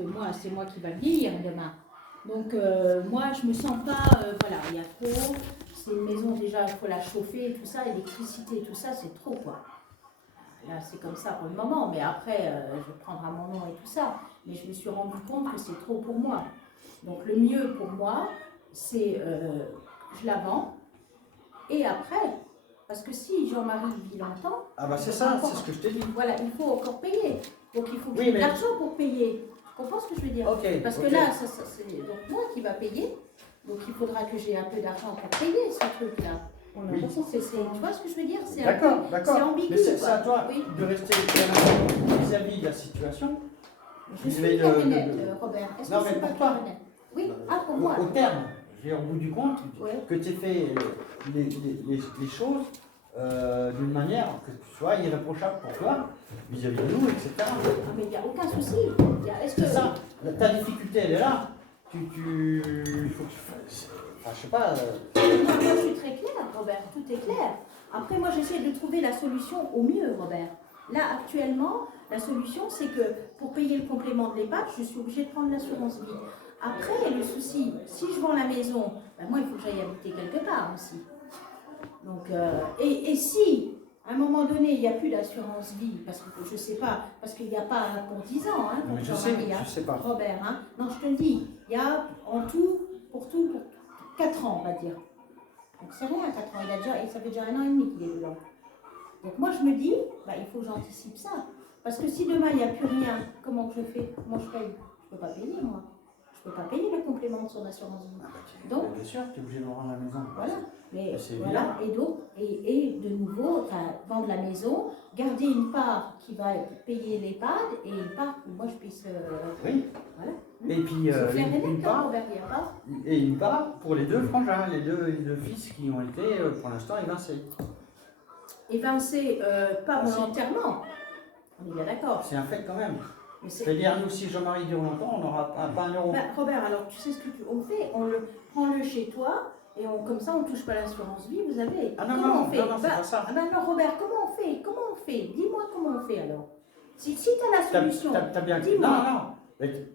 que moi, c'est moi qui va vieillir demain. Donc, moi, je me sens pas, voilà, il y a trop. C'est une maison déjà, il faut la chauffer, tout ça, l'électricité, tout ça, c'est trop, quoi. Là, c'est comme ça pour le moment, mais après, je prendrai mon nom et tout ça. Mais je me suis rendu compte que c'est trop pour moi. Donc, le mieux pour moi, c'est, je la vends, et après, parce que si Jean-Marie vit longtemps... Ah bah c'est ça, c'est ce que je t'ai dit. Voilà, il faut encore payer. Donc, il faut que Oui, j'ai de mais- l'argent pour payer. Tu comprends ce que je veux dire? Ok. Parce que ok. là, c'est donc moi qui va payer. Donc, il faudra que j'ai un peu d'argent pour payer ce truc-là. Oui. Tu vois ce que je veux dire? C'est D'accord, c'est d'accord. ambigu. Mais c'est quoi. à toi Oui. de rester clair vis-à-vis de la situation. Je suis vis-à-vis claire et de- nette, de- Robert. Est-ce Non, que je mais suis pas pour claire toi. et nette? Oui, ah, pour moi. Au terme, je veux dire, au bout du compte, Ouais. que tu aies fait les choses d'une manière que tu sois irréprochable pour toi, vis-à-vis de nous, etc. Ah, mais il n'y a aucun souci. Est-ce que... C'est ça, ta difficulté, elle est là. Il faut que tu fasses. Enfin, je sais pas. Non, moi, je suis très claire, Robert. Tout est clair. Après, moi, j'essaie de trouver la solution au mieux, Robert. Là, actuellement, la solution, c'est que pour payer le complément de l'EHPAD, je suis obligée de prendre l'assurance vie. Après, le souci, si je vends la maison, ben moi, il faut que j'aille habiter quelque part aussi. Donc, et si, à un moment donné, il n'y a plus d'assurance vie, parce que je ne sais pas, parce qu'il n'y a pas pour 10 ans, hein, Mais je sais, Jean-Marie, hein, je sais pas. Robert, hein. Non, je te le dis, il y a en tout, pour 4 ans, on va dire. Donc c'est rien, 4 ans, ça fait déjà 1 an et demi qu'il est dedans. Donc moi je me dis, bah, il faut que j'anticipe ça. Parce que si demain il n'y a plus rien, comment je fais? Comment je paye? Je ne peux pas payer moi. Je ne peux pas payer le complément de son assurance vie. Donc, bien sûr, tu es obligé de rendre la maison. voilà. Mais C'est voilà, et donc, et de nouveau, vendre la maison, garder une part qui va payer l'EHPAD et une part que moi je puisse. Oui. Voilà. Et puis C'est clair et une net, part. Robert, il n'y a pas. Et une part pour les deux frangins, les deux fils qui ont été pour l'instant évincés. Évincé, pas volontairement. On est bien d'accord. C'est un fait quand même. Mais c'est- C'est-à-dire, nous, si Jean-Marie dure longtemps, on n'aura pas 1 euro. Bah, Robert, alors tu sais ce que on fait? Prends-le chez toi et comme ça on touche pas l'assurance vie, vous avez. Ah non, Comment non, on fait? non, c'est pas ça. Ah bah non, Robert, comment on fait? Comment on fait? Dis-moi comment on fait alors. Si tu as la solution. T'as bien. Dis-moi. Non. Mais,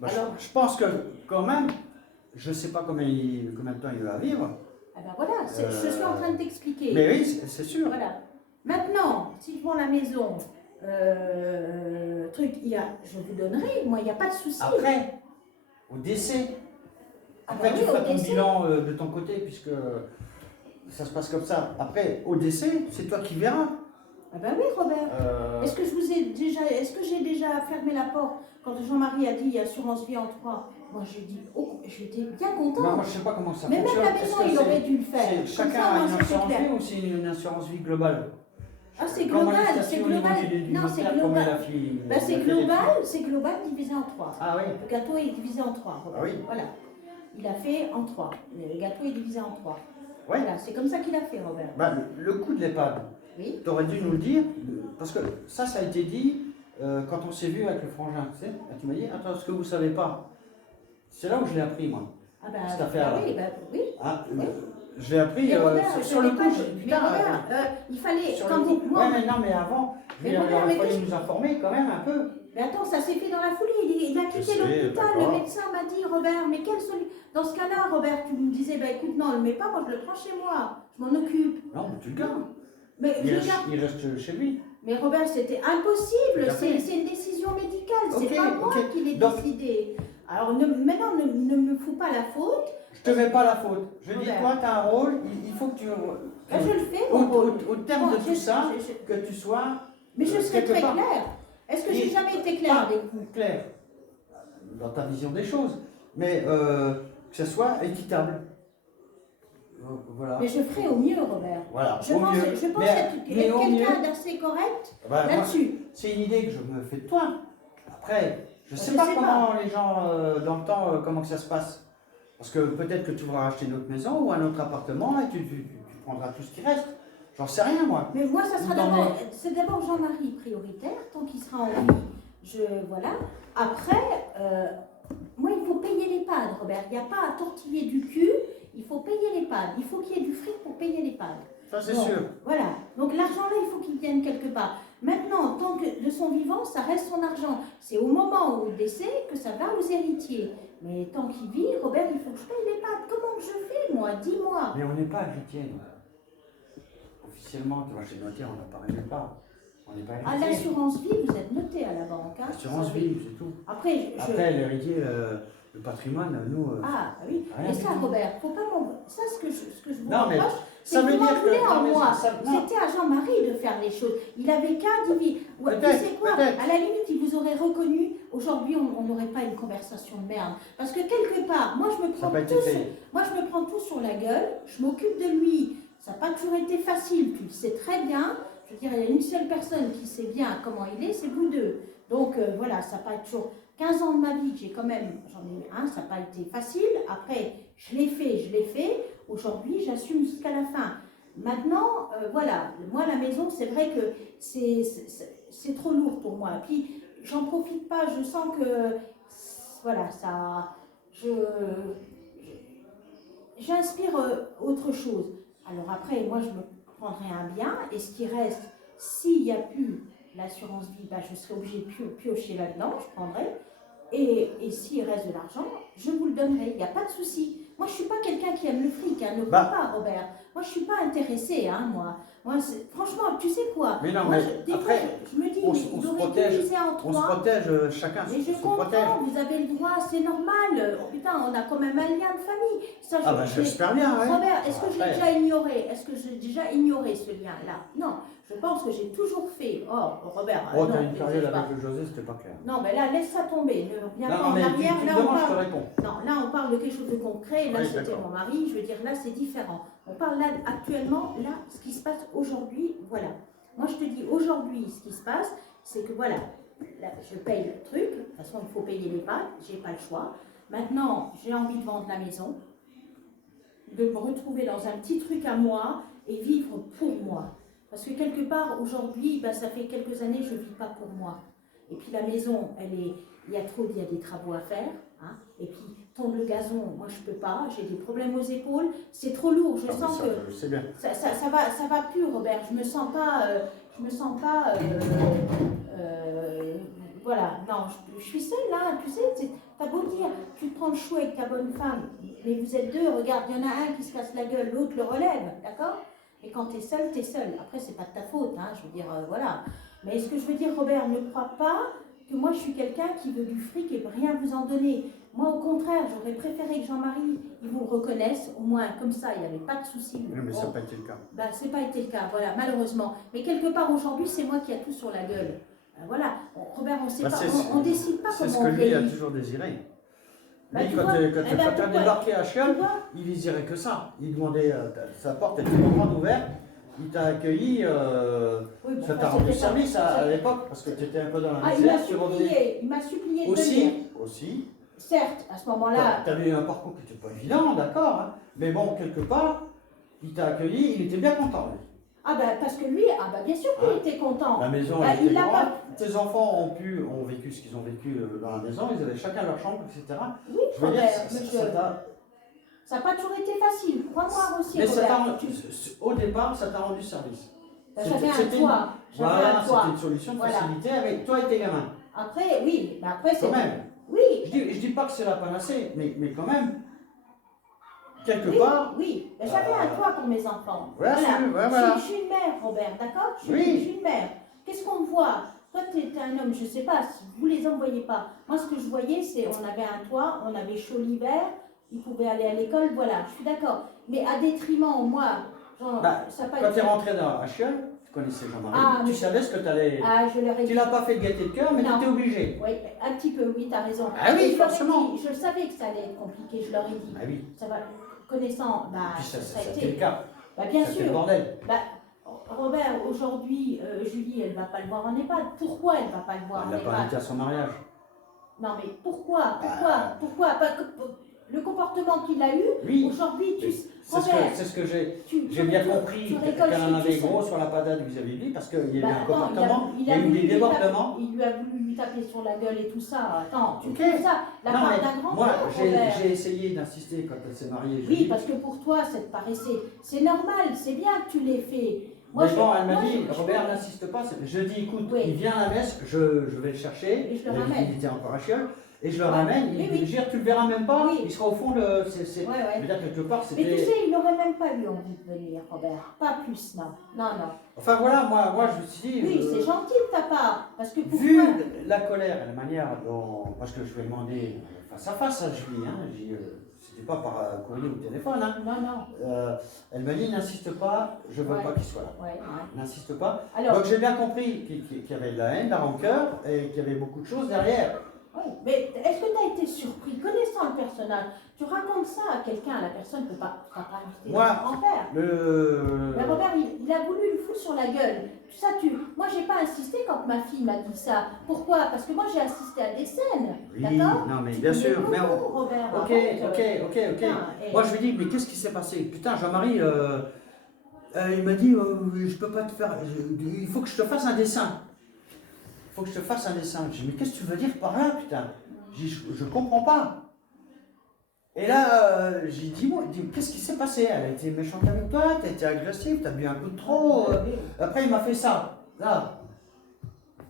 bah, Alors- je pense que quand même, je ne sais pas combien de temps il va vivre. Ah ben voilà, je suis en train de t'expliquer. Mais oui, c'est sûr. Voilà. Maintenant, si je vends la maison, je vous donnerai, moi il n'y a pas de souci. Après, au décès, après bah tu oui, feras au ton décès. bilan de ton côté, puisque ça se passe comme ça. Après, au décès, c'est toi qui verras. Ah ben oui, Robert. Est-ce que j'ai déjà fermé la porte quand Jean-Marie a dit assurance vie en 3? Moi j'ai dit, oh, j'étais bien contente. Non, moi je sais pas comment ça Mais même fonctionne. la maison, il aurait dû le faire. Comme Chacun ça, a moi, une c'était assurance clair. vie ou c'est une assurance vie globale? Ah, c'est Comment global, les c'est statuts au niveau global. du Non, notaire, c'est comment global. il a fait- Bah, c'est il a fait les global divisé en 3. Ah oui. Le gâteau est divisé en 3. Ah oui. Voilà. Il a fait en 3. Le gâteau est divisé en 3. Ouais. Voilà, c'est comme ça qu'il a fait, Robert. Bah, le coût de l'EHPAD, Oui. tu aurais dû nous le dire, parce que ça a été dit quand on s'est vu avec le frangin, tu sais. Tu m'as dit, attends, ce que vous ne savez pas. C'est là où je l'ai appris, moi. Ah bah, Cette affaire-là. oui. Ah, Oui. Je l'ai appris Mais Robert, sur le coup. mais Putain, Robert, il fallait. sur Quand le coup. moi, Ouais, mais non, mais avant, Mais il Robert, aurait mais fallu qu'est-ce- nous informer quand même un peu. Mais attends, ça s'est fait dans la foulée. Il a Je quitté sais, l'hôpital. Le d'accord. médecin m'a dit, Robert, mais quelle solution? Dans ce cas-là, Robert, tu me disais, bah écoute, non, le mets pas, moi je le prends chez moi. Je m'en occupe. Non, mais tu le gardes. Mais je Il le reste, garde. il reste chez lui. Mais Robert, c'était impossible. Tout à fait. C'est une décision médicale. C'est Ok, pas moi ok. qui l'ai Donc- décidé. Alors maintenant, ne me fous pas la faute. Je te mets pas la faute. Je dis, Robert. toi, tu as un rôle, il faut que tu. Ben, je le fais, Au, mon rôle. au terme Moi, de tout ça, je- que tu sois. Mais je serai quelque très part- claire. Est-ce que Et j'ai jamais été claire Pas avec vous? clair dans ta vision des choses, mais que ce soit équitable. Voilà. Mais je ferai au mieux, Robert. Voilà. Je au pense, mieux. je pense Mais- être mais au quelqu'un mieux- d'assez correct Bah, moi, là-dessus. c'est une idée que je me fais de toi. Après, je sais Je pas sais comment les gens dans le temps, comment que ça se passe. Parce que peut-être que tu voudras acheter une autre maison ou un autre appartement et tu prendras tout ce qui reste. J'en sais rien, moi. Mais moi, ça sera Dans d'abord, c'est d'abord Jean-Marie prioritaire, tant qu'il sera en vie. Voilà. Après, moi, il faut payer l'EHPAD, Robert. Il n'y a pas à tortiller du cul. Il faut payer l'EHPAD. Il faut qu'il y ait du fric pour payer l'EHPAD. Ça, c'est Bon, sûr. Voilà. Donc l'argent là, il faut qu'il vienne quelque part. Maintenant, tant que de son vivant, ça reste son argent. C'est au moment où il décède que ça va aux héritiers. Mais tant qu'il vit, Robert, il faut que je paye les pâtes. Comment je fais, moi? Dis-moi. Mais on n'est pas héritier, nous. Officiellement, tu vois, chez le notaire, on n'apparaît pas. On n'est pas À héritier. l'assurance vie, vous êtes noté à la banque. Hein, Assurance vie, c'est tout. Après, Après, l'héritier, le patrimoine, nous. Ah, oui. rien Et du ça, tout. Robert, faut pas m'en... Ça, ce que je vous Non, mais reproche, c'est ça que veut vous m'en dire voulez que. en non, mais moi. non. C'était à Jean-Marie de faire les choses. Il avait qu'à dire. Ouais, tu Peut-être, sais quoi? peut-être. À la limite, il vous aurait reconnu. Aujourd'hui, on n'aurait pas une conversation de merde. Parce que quelque part, moi, je me Ça prends n'a pas été tout fait. moi, je me prends tout sur la gueule. Je m'occupe de lui. Ça n'a pas toujours été facile. Tu le sais très bien. Je veux dire, il y a une seule personne qui sait bien comment il est, c'est vous deux. Donc, voilà, ça n'a pas toujours... 15 ans de ma vie, j'ai quand même, j'en ai eu un, ça n'a pas été facile. Après, je l'ai fait. Aujourd'hui, j'assume jusqu'à la fin. Maintenant, voilà, moi, la maison, c'est vrai que c'est trop lourd pour moi. Puis, j'en profite pas, je sens que, voilà, ça, j'inspire autre chose. Alors après, moi, je me prendrai un bien, et ce qui reste, s'il n'y a plus l'assurance vie, bah, je serai obligée de piocher là-dedans, je prendrai. Et s'il reste de l'argent, je vous le donnerai, il n'y a pas de souci. Moi, je ne suis pas quelqu'un qui aime le fric, hein, ne crois pas, Robert. Moi, je ne suis pas intéressée, hein, moi. Franchement, tu sais quoi? Mais non, moi, mais des après, fois, je me dis, on mais se il aurait protège, divisé en on se trois. protège chacun. Mais je se protège. comprends, vous avez le droit, c'est normal. Oh, putain, on a quand même un lien de famille. Ça, Ah bah j'espère bien, ouais. Robert, est-ce que je l'ai Après. déjà ignoré? Est-ce que j'ai déjà ignoré ce lien-là? Non, je pense que j'ai toujours fait. Oh, Robert, Oh, non, t'as une période pas. avec le José, c'était pas clair. Non, mais là, laisse ça tomber. Ne reviens pas Non, en mais arrière. tu Là, me on demandes, je te parle... réponds. Non, là, on parle de quelque chose de concret. Là, Oui, c'était d'accord. mon mari. Je veux dire, là, c'est différent. On parle là, actuellement, là, ce qui se passe aujourd'hui, voilà. Moi, je te dis, aujourd'hui, ce qui se passe, c'est que, voilà, là, je paye le truc. De toute façon, il faut payer les pâtes. J'ai pas le choix. Maintenant, j'ai envie de vendre la maison, de me retrouver dans un petit truc à moi et vivre pour moi. Parce que quelque part, aujourd'hui, ben, ça fait quelques années que je ne vis pas pour moi. Et puis la maison, il y a des travaux à faire. Hein. Et puis tondre le gazon, moi je ne peux pas, j'ai des problèmes aux épaules, c'est trop lourd. Je sens ça, que je sais bien. ça va plus, Robert. Je me sens pas, voilà. Non, je suis seule là. Tu sais, t'as beau dire, tu te prends le chou avec ta bonne femme, mais vous êtes deux. Regarde, il y en a un qui se casse la gueule, l'autre le relève, d'accord? Et quand tu es seul, tu es seul. Après, c'est pas de ta faute, hein, je veux dire, voilà. Mais ce que je veux dire, Robert, ne crois pas que moi, je suis quelqu'un qui veut du fric et rien vous en donner. Moi, au contraire, j'aurais préféré que Jean-Marie, il vous reconnaisse, au moins, comme ça, il n'y avait pas de souci. Oui, mais ça n'a pas été le cas. Ben, c'est pas été le cas, voilà, malheureusement. Mais quelque part, aujourd'hui, c'est moi qui ai tout sur la gueule. Voilà, Robert, on sait pas, on décide pas comment on C'est ce que lui a vieillit. toujours désiré. Bah, Lui, tu quand vois, tu eh ben, as pourquoi débarqué à Chiol, Tu vois il désirait que ça. Il demandait, sa porte était grande ouverte, il t'a accueilli, Oui, bon, ça enfin, t'a rendu c'était pas- service à l'époque, parce que tu étais un peu dans la Ah, il m'a misère, tu revenais. supplié de venir. Aussi, Certes, à ce moment-là, tu avais eu un parcours qui n'était pas évident, d'accord, hein, mais bon, quelque part, il t'a accueilli, il était bien content. Lui. ah ben parce que lui, ah ben bien sûr qu'il était content. La maison Bah, elle il était l'a grande, tes enfants ont vécu ce qu'ils ont vécu dans la maison, ils avaient chacun leur chambre, etc. Oui, Je veux dire, Robert, ça monsieur. t'a... Ça n'a pas toujours été facile, crois-moi aussi, Mais ça Robert. au départ, ça t'a rendu service. Ben, j'avais un C'était toit. J'avais Voilà, un toit. c'était une solution de Voilà. facilité avec toi et tes gamins. Après, oui, mais après c'est. Quand même. Oui, Je dis pas que c'est la panacée, mais quand même, quelque oui, part. oui. Ben, j'avais un toit pour mes enfants. Voilà, voilà. Je suis une mère, Robert, d'accord? Je Oui. suis une mère. Qu'est-ce qu'on voit? Toi, tu es un homme, je ne sais pas, si vous les en voyez pas. Moi, ce que je voyais, c'est on avait un toit, on avait chaud l'hiver, ils pouvaient aller à l'école, voilà, je suis d'accord. Mais à détriment, moi, genre, Bah, ça n'a pas quand été. tu es rentré à Chiol, tu connaissais Jean-Marie, Ah, tu mais- savais ce que tu allais. Ah, je leur ai Tu dit. l'as pas fait de gaieté de cœur, mais tu Non. étais obligé. Oui, un petit peu, oui, tu as raison. Ah oui, Et je leur ai forcément. dit, je savais que ça allait être compliqué, je leur ai dit. Ah oui. Ça va, connaissant, bah, Puis ça ça a a été. été le cas. Bah, bien Ça a été le sûr. bordel. Bah, Robert, aujourd'hui, Julie, elle ne va pas le voir en EHPAD. Pourquoi elle ne va pas le voir Il en n'a pas EHPAD? invité à son mariage. Non, mais pourquoi? Le comportement qu'il a eu, Oui. aujourd'hui, tu sais. C'est ce que j'ai bien compris qu'elle en avait gros sur la patate vis-à-vis de lui, parce qu'il y a eu un comportement, il y a eu des débordements. Il lui a voulu lui taper sur la gueule et tout ça. Attends, tu Ok. trouves ça la Non, part mais d'un grand moi, frère, Robert. j'ai essayé d'insister quand elle s'est mariée. Oui, parce que pour toi, ça te paraissait. C'est normal, c'est bien que tu l'aies fait. Moi, Mais bon, elle m'a moi, dit, je- Robert n'insiste pas. Je dis, écoute, Oui. il vient à la messe, je vais le chercher. Et je le Il ramène. était encore à Chiol. Et je le Ouais. ramène. Oui, Il oui. me dit, tu le verras même pas. Oui. Il sera au fond de. Je Ouais. veux dire, quelque part, Mais tu c'était. sais, il n'aurait même pas eu envie de venir, Robert. Pas plus, non. Non, non. Enfin voilà, moi je me suis dit. Oui, c'est gentil de ta part. Parce que Vu pourquoi la colère et la manière dont. Parce que je lui ai demandé face à face à Julie, hein, c'était pas par courrier ou téléphone. Hein. Non. Elle m'a dit, n'insiste pas, je veux Ouais. pas qu'il soit là. Ouais. N'insiste pas. Alors, Donc j'ai bien compris qu'il y avait de la haine, de la rancœur et qu'il y avait beaucoup de choses derrière. oui. Mais est-ce que tu as été surpris, connaissant le personnage, tu racontes ça à quelqu'un, la personne ne peut pas inviter Moi, son grand-père. Mais Robert, il a voulu le foutre sur la gueule. Ça, moi, j'ai pas insisté quand ma fille m'a dit ça. Pourquoi? Parce que moi, j'ai assisté à des scènes. Oui, D'accord? non mais Tu bien connais sûr. Mais beaucoup, Robert. ok. Et- Moi je lui dis, mais qu'est-ce qui s'est passé? Putain, Jean-Marie, il m'a dit, je peux pas te faire. Il faut que je te fasse un dessin. Il faut que je te fasse un dessin. Je dis, mais qu'est-ce que tu veux dire par là, putain? Je dis, je comprends pas. Et là, j'ai dit, moi, qu'est-ce qui s'est passé? Elle a été méchante avec toi, t'as été agressif, t'as bu un coup de trop. Après, il m'a fait ça. Là.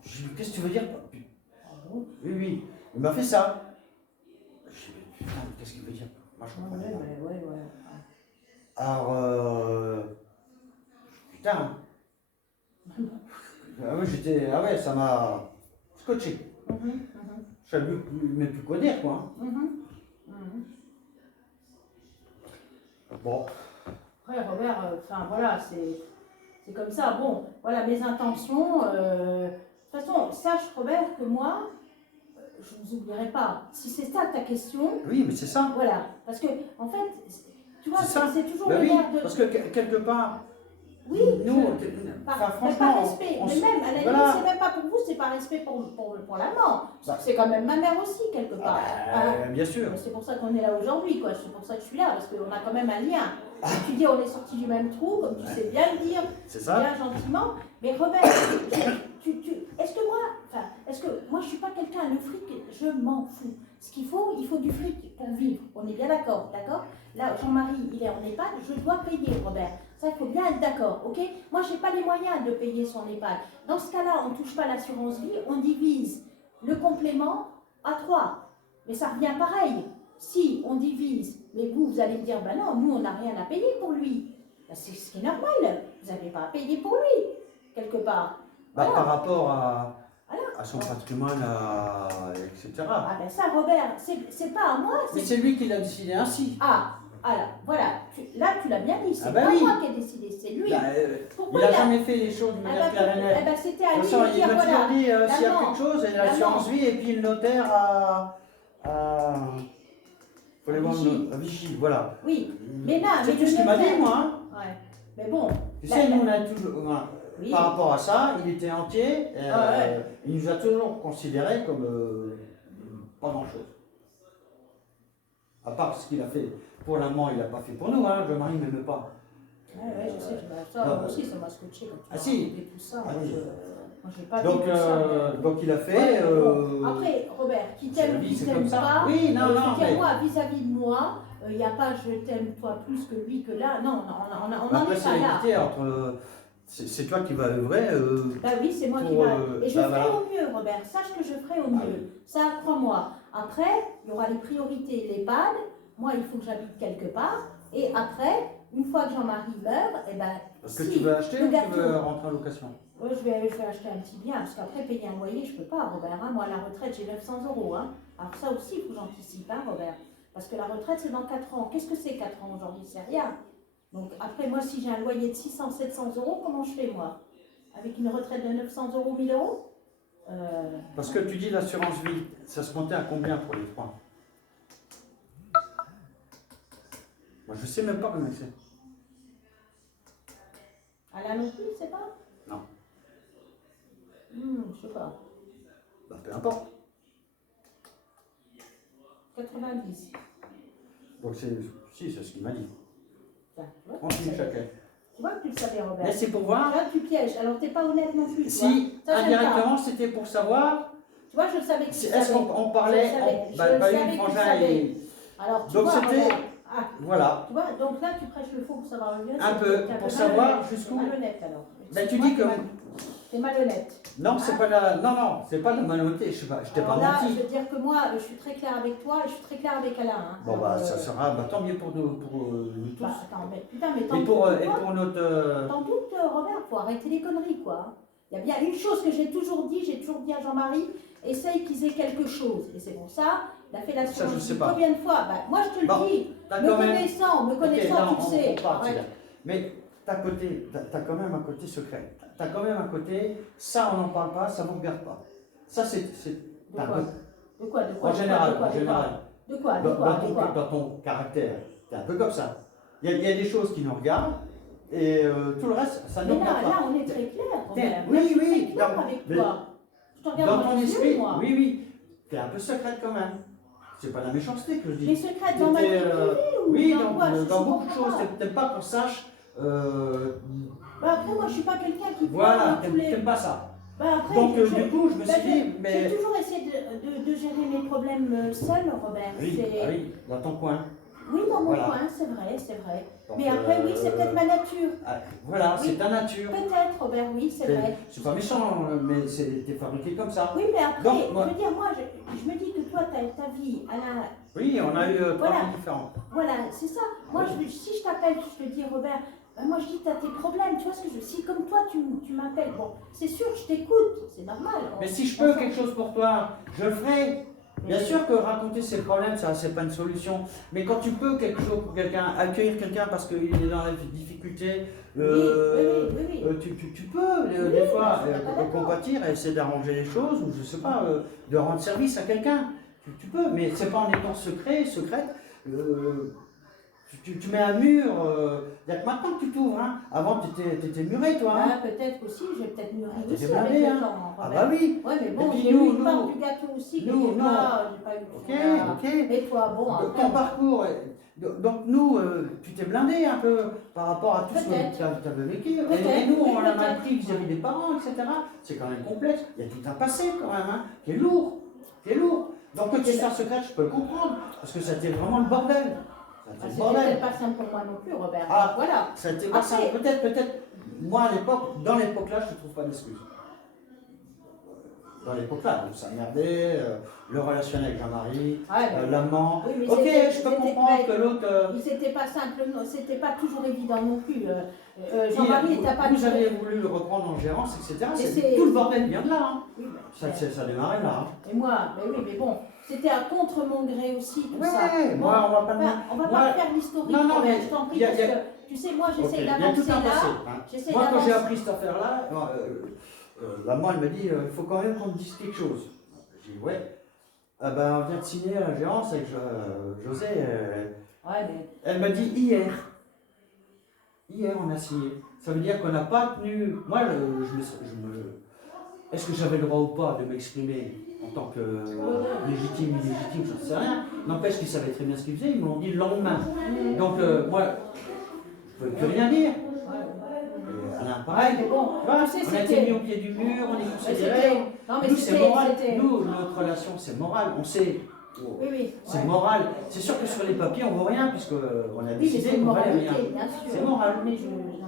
Je dis, qu'est-ce que tu veux dire? Oui. Il m'a fait ça. Je dis, mais putain, qu'est-ce qu'il veut dire? Moi, je comprends pas. Ouais. Alors, putain. Ah ouais, ça m'a scotché. Je savais même plus quoi dire, quoi. Bon. Après, Robert, enfin voilà, c'est comme ça. Bon, voilà mes intentions. De toute façon, sache, Robert, que moi, je ne vous oublierai pas. Si c'est ça ta question, Oui, mais c'est ça. voilà. Parce que, en fait, tu vois, C'est ça. c'est toujours Ben le oui, nerf de. parce que quelque part, Oui, nous, par, enfin, mais franchement, par respect. on Mais se- même, à la voilà. limite, c'est même pas pour vous, c'est par respect pour l'amant. Bah. C'est quand même ma mère aussi, quelque part. Bien sûr. C'est pour ça qu'on est là aujourd'hui, quoi. C'est pour ça que je suis là, parce qu'on a quand même un lien. Tu dis, on est sortis du même trou, comme tu sais bien le dire, C'est ça. bien gentiment. Mais Robert, est-ce que moi, je suis pas quelqu'un, le fric, je m'en fous. Ce qu'il faut, il faut du fric pour vivre. On est bien d'accord, d'accord? Là, Jean-Marie, il est en EHPAD, je dois payer, Robert. Ça, il faut bien être d'accord, ok? Moi, je n'ai pas les moyens de payer son EHPAD. Dans ce cas-là, on ne touche pas l'assurance vie, on divise le complément à 3. Mais ça revient pareil. Si on divise, mais vous allez me dire, ben non, nous, on n'a rien à payer pour lui. Ben, c'est ce qui est normal. Vous n'avez pas à payer pour lui, quelque part. Bah, Voilà. par rapport à Voilà. son patrimoine, etc. Ah ben ça, Robert, c'est pas à moi. Mais c'est lui qui l'a décidé ainsi. Ah, alors, voilà. Là, tu l'as bien dit. C'est Ah ben pas oui. moi qui ai décidé, c'est lui. Bah, Pourquoi il n'a jamais fait les choses de Ah manière ben, claire et nette. eh ben, c'était à De lui toute façon, de il dire, m'a voilà. toujours dit, s'il y a Maman. quelque chose, il y a l'assurance vie et puis le notaire faut aller voir Vichy. à Vichy, voilà. Oui, mais là, C'est mais tout ce le qu'il m'a dit, notaire- moi. Hein. Ouais. Mais bon. Tu là, sais, là- nous, on a toujours, Oui. par rapport à ça, il était entier. Ouais. Il nous a toujours considérés comme pas grand-chose. À part ce qu'il a fait pour l'amant, il n'a pas fait pour nous. Hein. Jean-Marie ne m'aime pas. Ouais, je sais, ça, moi aussi, ça m'a scotché quand tu Ah m'as si. raconté tout ça. Ah Moi, oui. moi, j'ai pas Donc, vu tout ça. donc il a fait. Ouais, bon. Après, Robert, qui c'est la t'aime, vie, qui c'est t'aime comme ça. pas, Oui, non, je non, veux dire, mais- moi, vis-à-vis de moi, il n'y a pas je t'aime toi plus que lui, que là. Non, on n'en Après, est c'est pas là. l'équité entre. C'est toi qui vas œuvrer. Bah oui, c'est moi qui pour, va. Et je bah, ferai voilà. au mieux, Robert. Sache que je ferai au Ah mieux. Ça, crois-moi. Après, il y aura les priorités, l'EHPAD. Moi, il faut que j'habite quelque part. Et après, une fois que Jean-Marie meurt, eh ben. Parce que si, tu veux acheter le ou tu veux gâteau. rentrer en location? Ouais, je vais acheter un petit bien, parce qu'après, payer un loyer, je ne peux pas, Robert. Hein. Moi, à la retraite, j'ai 900 €. Hein. Alors ça aussi, il faut que j'anticipe, hein, Robert. Parce que la retraite, c'est dans 4 ans. Qu'est-ce que c'est 4 ans aujourd'hui? C'est rien. Donc après, moi, si j'ai un loyer de 600, 700 €, comment je fais, moi? Avec une retraite de 900 €, 1000 €? Parce que tu dis l'assurance vie, ça se comptait à combien pour les trois? Moi, je sais même pas combien c'est. Alain non plus, c'est pas? Non. Je sais pas. Bah, peu importe. 90. Donc, c'est ce qu'il m'a dit. Tiens, tu vois, 30 000 chacun. tu vois que tu le savais, Robert. Mais c'est pour voir Là, tu pièges. Alors, t'es pas honnête non plus, tu si, vois. Ça, j'aime indirectement, c'était pour savoir. Tu vois, je savais que tu Est-ce savais. qu'on parlait. Je savais Bah, que tu Frangin savais. et. Alors, tu Donc, vois, c'était. Robert, Ah, Voilà. tu vois, donc là, tu prêches le faux pour savoir le mieux. Un peu, pour savoir jusqu'où. Malhonnête alors. Ben, tu dis que. T'es malhonnête. Non, c'est pas la. Non, non, c'est pas la malhonnêteté. Je t'ai pas Alors là, menti. je veux dire que moi, je suis très claire avec toi et je suis très claire avec Alain. Hein. Bon, bah, ça sera. Bah, tant mieux pour nous tous. Bah, attends, mais putain, mais Et pour notre. t'en doutes, Robert, faut arrêter les conneries, quoi. Il y a bien une chose que j'ai toujours dit à Jean-Marie, essaye qu'ils aient quelque chose. Et c'est pour ça, il a fait la Ça, je sais pas. combien de fois bah, moi, je te le Bon, dis, me connaissant, non, tu le sais. on part, c'est Arrête. bien. Mais t'as quand même un côté secret. T'as quand même un côté, ça on n'en parle pas, ça ne vous regarde pas. Ça c'est. De quoi En général, De quoi dans ton caractère, t'es un peu comme ça. Il y a des choses qui nous regardent et tout le reste, ça ne nous mais regarde pas. là, on est très clair, Robert. Oui, Là, je suis oui, très claire dans- avec mais- toi. Je te regarde Dans dans ton les esprit, yeux, moi. oui, oui, t'es un peu secrète quand même. C'est pas la méchanceté que je dis. Les secrets dans ma vie T'étais, privée ou oui, dans quoi je dans beaucoup de comprends choses, pas. t'aimes pas qu'on sache. Bah, après, moi, je suis pas quelqu'un qui Voilà, parle tous les... t'aimes pas ça. Bah, après, Donc du coup, je me bah, suis dit, mais. j'ai toujours essayé de gérer mes problèmes seul, Robert. Oui, C'est- ah oui, dans ton coin. Oui, dans mon Voilà. coin, c'est vrai, c'est vrai. Donc, Mais après, oui, c'est peut-être ma nature. Voilà, Oui. c'est ta nature. Peut-être, Robert, oui, c'est vrai. C'est pas méchant, mais t'es fabriqué comme ça. Oui, mais après, Donc, moi- je veux dire, moi, je me dis que toi, ta vie, Oui, on a eu trois Voilà. vies différentes. voilà, c'est ça. Moi, Oui. si je t'appelle, je te dis, Robert, moi, je dis, tu as tes problèmes, tu vois ce que je veux. Si, comme toi, tu m'appelles, bon, c'est sûr, je t'écoute, c'est normal. Mais si je peux quelque chose pour toi, je le ferai. Bien sûr que raconter ses problèmes, ça, c'est pas une solution. Mais quand tu peux quelque chose pour quelqu'un, accueillir quelqu'un parce qu'il est dans la difficulté, Oui. tu peux Oui, des fois je suis pas d'accord. compatir et essayer d'arranger les choses, ou je sais pas, de rendre service à quelqu'un. Tu peux, mais c'est pas en étant secrète. Tu mets un mur. Il y a que maintenant que tu t'ouvres. Hein. Avant, tu étais muré, toi. Hein. Ah, peut-être aussi, j'ai peut-être mûri t'es aussi blindé, avec le hein. temps, Ah Robert. bah oui. Ouais, mais bon, Et puis j'ai eu une nous- part du gâteau aussi, nous- quelque part, j'ai pas eu Ok, voilà. ok. Et toi, bon, après, Ton parcours. Donc nous, tu t'es blindé un peu par rapport à tout ce que Peut-être. tu avais vécu. Et Peut-être, nous, oui, on l'a mal peut-être. pris vis-à-vis des parents, etc. C'est quand même complexe. Il y a tout un passé quand même, hein, qui est lourd. Donc que tu sois secret, je peux le comprendre. Parce que ça a été vraiment le bordel. Ça a été le c'était bordel. peut-être pas simple pour moi non plus, Robert. Ah. Voilà. Ça a été pas ça. Après- Peut-être. Moi, à l'époque, dans l'époque-là, je ne trouve pas d'excuses. Dans l'époque-là, donc ça merdait, le relationnel avec Jean-Marie, Ouais, mais- l'amant. Oui, mais Ok, c'était- je peux c'était- comprendre mais- que l'autre. C'était pas simple, non, c'était pas toujours évident non plus. Puis, Jean-Marie n'était pas vous avez voulu le reprendre en gérance, etc. Et C'est- c'est- tout le bordel vient de là. Hein. Oui, bah, Ça démarrait là. Hein. Et moi, mais oui, mais bon, c'était à contre mon gré aussi, tout Ouais, ça. moi, Bon, on va pas le on va moi- pas faire l'historique, Non, non, Robert, mais je t'en prie, il y a- parce il y a- que, tu sais, moi, Ok, j'essaie il y a d'avancer tout un passé. là. Hein. J'essaie Moi, quand j'ai d'avancer. appris cette affaire-là, maman, elle m'a dit il faut quand même qu'on te dise quelque chose. J'ai dit ouais. Ah ben, on vient de signer la gérance avec José. Ouais, mais Elle m'a dit hier. Hier, on a signé. Ça veut dire qu'on n'a pas tenu. Moi, est-ce que j'avais le droit ou pas de m'exprimer en tant que légitime, illégitime, je ne sais rien. N'empêche qu'ils savaient très bien ce qu'ils faisaient, ils me l'ont dit le lendemain. Donc, moi, je ne peux plus rien dire. Alain, pareil. mais bon, Tu vois, tu sais, on a été c'était- mis au pied du mur, on est mais considérés. c'était- non, mais Nous, c'est c'était- moral. c'était- Nous, notre relation, c'est moral. On sait. Oui, oui. C'est ouais. moral. C'est sûr que sur les papiers, on ne vaut rien, puisqu'on a Oui, mais décidé c'est une qu'on valait moralité, rien. bien sûr. C'est moral. Non,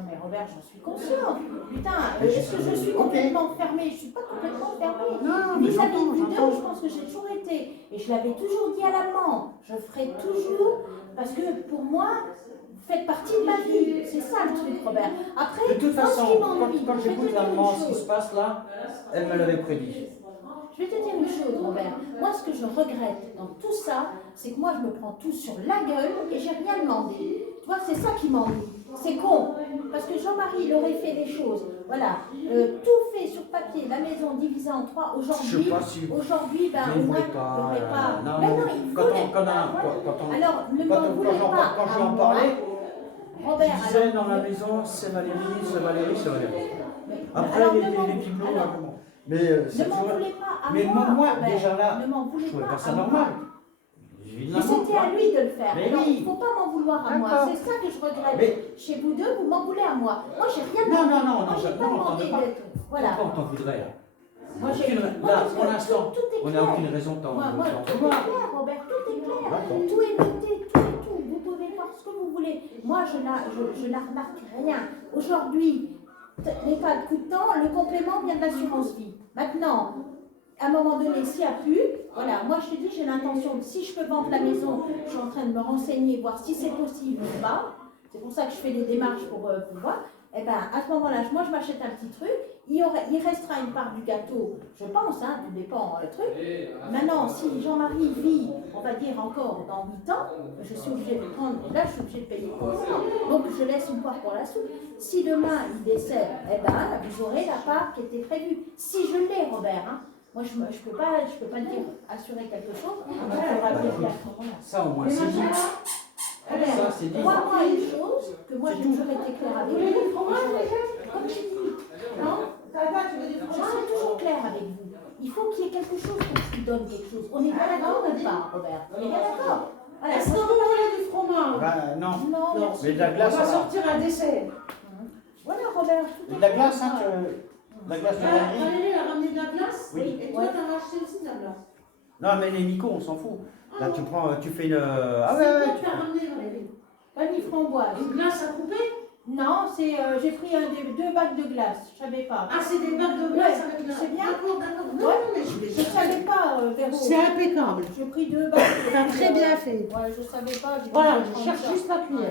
mais Robert, j'en suis consciente. Putain, Mais est-ce que je suis ok. complètement fermée? Je suis pas complètement fermée. Non, mais Vis-à-vis j'entends, du deux, j'entends. je pense que j'ai toujours été. Et je l'avais toujours dit à l'amant. Je ferai toujours. Parce que pour moi, vous faites partie de ma vie. C'est ça le truc, Robert. Après, De toute moi, ce façon, qui m'ennuie, quand je vais j'écoute te dire une l'allemand, ce qui chose. se passe là, elle me l'avait prédit. Je vais te dire une chose, Robert. Moi, ce que je regrette dans tout ça, c'est que moi, je me prends tout sur la gueule et j'ai rien demandé. Tu vois, c'est ça qui m'ennuie. C'est con. Parce que Jean-Marie, il aurait fait des choses. Voilà. Tout fait sur papier, la maison divisée en trois. Je Aujourd'hui, sais pas si. aujourd'hui, ben, Mais au il moins, voulait il pas, n'aurait pas. non, Mais mais non, il quand voulait on- quand pas. on- Voilà. quand on- Alors, ne quand m'en on- voulez quand pas. je lui à en moi. parlais, Robert, il disait alors, dans la maison, c'est Valérie, c'est Valérie, c'est Valérie. mais- Après, alors, les ne m'en- bibelots, alors, là, bon. Mais c'est ne m'en toujours. voulez pas à Mais moi. moi, Robert. déjà là, ne m'en voulez je trouvais pas ça à moi. normal. Mais c'était à lui de le faire. Mais Alors, oui. il ne faut pas m'en vouloir à moi. D'accord. C'est ça que je regrette. Mais- Chez vous deux, vous m'en voulez à moi. Moi, j'ai rien Non, demandé. non, non, Moi, non, j'ai non, pas non, demandé t'en veux pas. d'être. Voilà. Pourquoi on t'en voudrait là Moi, j'ai. Aucune- moi, là, parce pour que l'instant, tout est on clair. n'a aucune raison de t'en Moi, tout est vouloir. clair, Robert. Tout est clair. D'accord. Tout est noté, tout est tout. Vous pouvez pas je n'en remarque rien. Aujourd'hui, les cas de coup de temps, le complément vient de l'assurance vie. Maintenant, à un moment donné, s'il n'y a plus, voilà, moi je te dis, j'ai l'intention, si je peux vendre la maison, je suis en train de me renseigner, voir si c'est possible ou pas. C'est pour ça que je fais des démarches pour voir. Et bien, à ce moment-là, moi je m'achète un petit truc, il restera une part du gâteau, je pense, hein, tout dépend le truc. Maintenant, si Jean-Marie vit, on va dire encore dans 8 ans, je suis obligée de prendre, là je suis obligée de payer pour ça. Donc je laisse une part pour la soupe. Si demain il décède, eh ben, vous aurez la part qui était prévue. Si je l'ai, Robert, hein. Moi, je ne peux pas dire assurer quelque chose. Il faudra vérifier à ce moment-là. Ça, au moins, c'est dit. Ça, c'est dit. Moi, une chose, que moi, j'ai toujours été claire avec vous. Comme je dis, non, je serai toujours claire avec vous. Il faut qu'il y ait quelque chose pour que je vous donne quelque chose. On est bien d'accord ou pas, Robert? On est bien d'accord. Voilà, Est-ce qu'on va parler du fromage? Bah, non. Non, merci. Mais de la On glace, va ça va. sortir un dessert. Voilà, Robert. Tout De la glace, hein, de la glace de vanille. Valérie a ramené de la glace? Oui. Et toi, t'as racheté aussi de la glace? Non, mais les Nico, on s'en fout. Là, tu prends, tu fais une. Ah C'est ouais, quoi ouais. que t'as ramené, Valérie? vanille framboise. Une glace à couper? Non, c'est j'ai pris deux bacs de glace. Je savais pas. Ah, c'est des bacs de glace Ouais, avec la... c'est bien. D'accord, d'accord. Non, Ouais. non, mais je Je ne savais pas, Véro. C'est impeccable. J'ai pris deux bacs. T'as très bien fait. Ouais, je ne savais pas. j'ai Voilà, dit, je prendre cherche ça. juste la cuillère.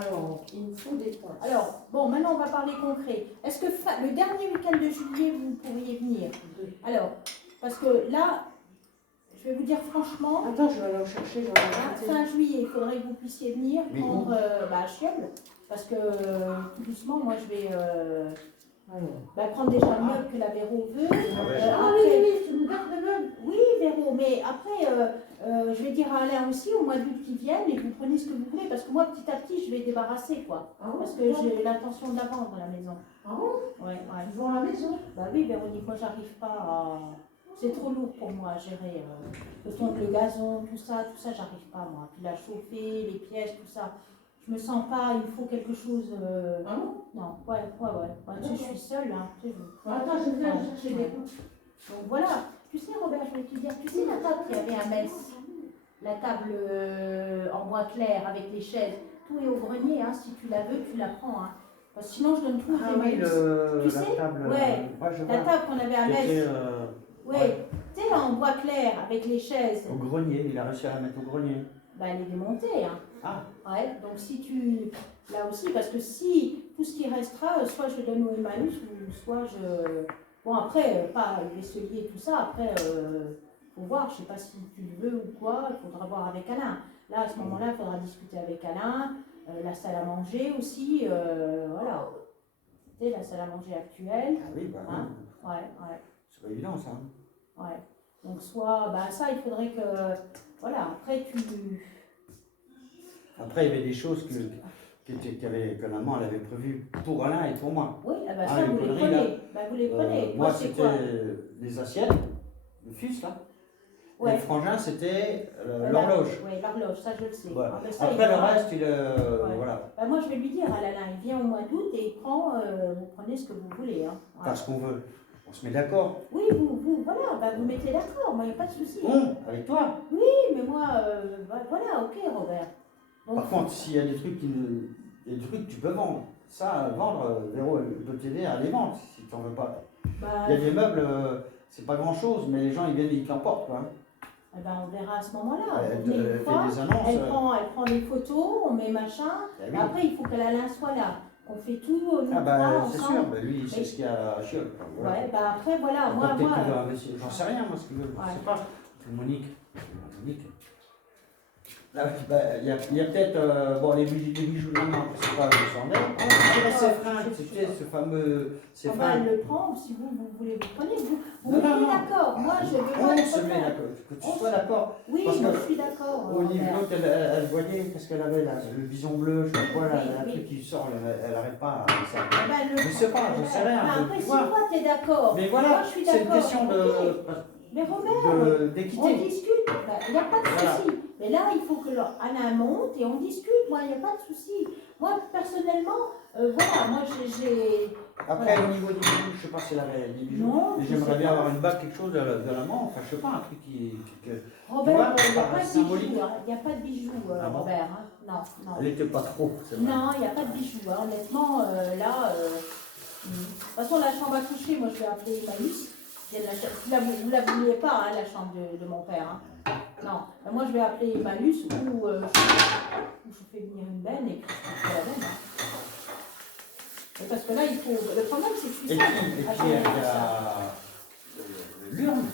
Alors, il me faut des tasses. Alors, bon, maintenant on va parler concret. Est-ce que le dernier week-end de juillet, vous pourriez venir? Alors, parce que là, je vais vous dire franchement, Attends, je vais aller au chercher. Je vais aller à acheter. fin juillet, il faudrait que vous puissiez venir Mais où? prendre à Chieble, parce que tout doucement, moi je vais prendre déjà le meuble que la Véro veut. ouais. Ah Après- oui, oui, tu me gardes le meuble. Oui, Véro, mais après, je vais dire à Alain aussi, au mois d'août, qu'ils viennent et que vous prenez ce que vous voulez, parce que moi, petit à petit, je vais débarrasser, quoi. Ah bon? Parce que j'ai l'intention de la vendre, la maison. Ah bon? Ouais, ouais. Ils vont à la maison. Bah oui, Véronique, moi, j'arrive pas à... C'est trop lourd pour moi à gérer. Le fond, le gazon, tout ça, j'arrive pas, moi. Puis la chauffer, les pièces, tout ça. Je me sens pas, il faut quelque chose... Ah bon? Non, ouais. Bah, tu sais, je suis seule, hein. Tu sais, Attends, je vais aller chercher des coups. Donc voilà, tu sais Robert, je voulais te dire, tu sais la table qu'il y avait à Metz, la table en bois clair avec les chaises, tout est au grenier, hein, si tu la veux, tu la prends. Hein. Parce que sinon je donne tout Ah aux oui, Emmaüs. la Tu sais? table. Ouais. Je La vois. table qu'on avait à Qui Metz, était, ouais. Tu sais en bois clair avec les chaises, au grenier, il a réussi à la mettre au grenier. bah, elle est démontée. Hein. Ah, Ouais, donc si tu... Là aussi, parce que si tout ce qui restera, soit je donne au Emmaüs, ou soit je... Bon après, pas le vaisselier, tout ça, après, faut voir, je sais pas si tu le veux ou quoi, il faudra voir avec Alain. Là, à ce moment-là, il faudra discuter avec Alain, la salle à manger aussi, voilà. Tu sais, la salle à manger actuelle, ah oui, bah, Hein? oui. ouais. C'est pas évident ça. Ouais. Donc soit, bah ça, il faudrait que, voilà, après tu... Après, il y avait des choses que la maman elle avait prévues pour Alain et pour moi. Oui, ah bah Ah, ça, les vous les conneries, prenez. là. Bah vous les prenez. Moi, c'est c'était quoi? les assiettes, le fils là. Et Ouais. le frangin, c'était Voilà. l'horloge. Oui, l'horloge, ça je le sais. Voilà. Ah, bah, ça, Après, il le verra. reste, Ouais. voilà. Bah, moi, je vais lui dire à Alain, il vient au mois d'août et il prend, vous prenez ce que vous voulez. Hein. Ouais. Enfin, ce qu'on veut. On se met d'accord. Oui, voilà, bah, vous mettez d'accord, moi, il n'y a pas de souci. Bon, avec toi. Oui, mais moi, bah, voilà, ok, Robert. Donc, Par contre, s'il y a des trucs des trucs que tu peux vendre. Ça, vendre, Véro, elle peut t'aider à les vendre si tu n'en veux pas. bah, Il y a des meubles, c'est pas grand chose, mais les gens ils viennent et ils te l'emportent. Quoi. eh ben, on verra à ce moment-là. Elle On met une fait fois, des annonces. elle prend des photos, on met machin. Bah oui. Après, il faut que l'Alain soit là. On fait tout, nous Ah trois, bah c'est ensemble. sûr, bah, lui il sait ce qu'il y a à Chiol. Quoi. Voilà. Ouais, bah après, voilà, Après, moi, peut-être qu'il veut investir, j'en sais rien moi ce qu'il veut, je Ouais. sais pas. Monique. Là, bah, il y a peut-être bon, les bijoux de maman, je sais pas où ils s'en est. Ces fringues, tu sais, ce fameux. Ces Ah bah, fringues. elle le prend, si vous voulez, vous prenez. Vous Non, mettez non, non. d'accord. Moi, je veux On voir se met d'accord, que tu sois d'accord. Oui, Parce moi, que je suis d'accord. Au niveau Robert. l'autre, elle voyait qu'est-ce qu'elle avait là, le bison bleu, je sais pas quoi, là, Oui, un oui. truc qui sort, elle n'arrête pas à ça. Ah bah, elle le Je prend. sais pas, je sais rien, Ah, mais après, tu si vois. toi, t'es d'accord. Mais Moi, voilà, je suis c'est une d'accord. question Ok. Mais Robert, d'équité. on discute. Il n'y a pas de Voilà. souci. Mais là, il faut que Anna monte et on discute. Moi, il n'y a pas de souci. Moi, personnellement, voilà, moi, Après, au niveau des bijoux, je sais pas si elle avait des bijoux. Non, Mais je j'aimerais sais bien pas. avoir une bague, quelque chose de la main, enfin, je sais pas, un truc qui. Robert, il n'y a par pas de symbolique. bijoux, hein. Il n'y a pas de bijoux, Ah bon? Robert. Hein. Non, non. Elle était pas trop, c'est vrai. Non, il n'y a pas de bijoux. Hein. Honnêtement, là, de toute façon, la chambre à coucher, moi, je vais appeler Emmaüs. Vous ne la vouliez pas, hein, la chambre de mon père. Hein. Non, mais moi, je vais appeler Emmaüs ou je fais venir une benne et puis je fais la benne. Hein. Et parce que là, il faut. Le problème, c'est que Et je puis, suis il y ça. a l'urne.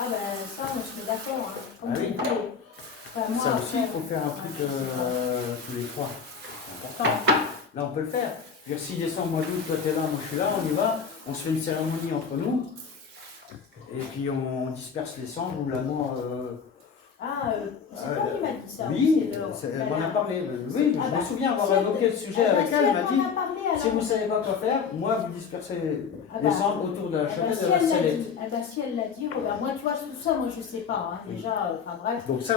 Ah ben ça, on se met d'accord. Hein. Ah oui. Enfin, moi, Ça aussi, il après, faut faire un truc tous les trois. C'est important. Là, on peut le faire. Je veux dire, si décembre, mois d'août, toi t'es là, moi je suis là, on y va. On se fait une cérémonie entre nous. Et puis on disperse les cendres ou l'amour. c'est toi qui m'as dit ça. Oui, c'est on en a parlé. Oui, Ah je bah, me souviens avoir si elle- évoqué le sujet ah bah, avec si elle. Elle m'a m'en dit a parlé, alors. si vous ne savez pas quoi faire, moi vous dispersez Ah les bah, cendres autour de la cheminée si de la elle l'a sellette. dit, si elle l'a dit, Robert, moi, tu vois, tout ça, moi, je sais pas. Hein, déjà, enfin bref. Donc ça,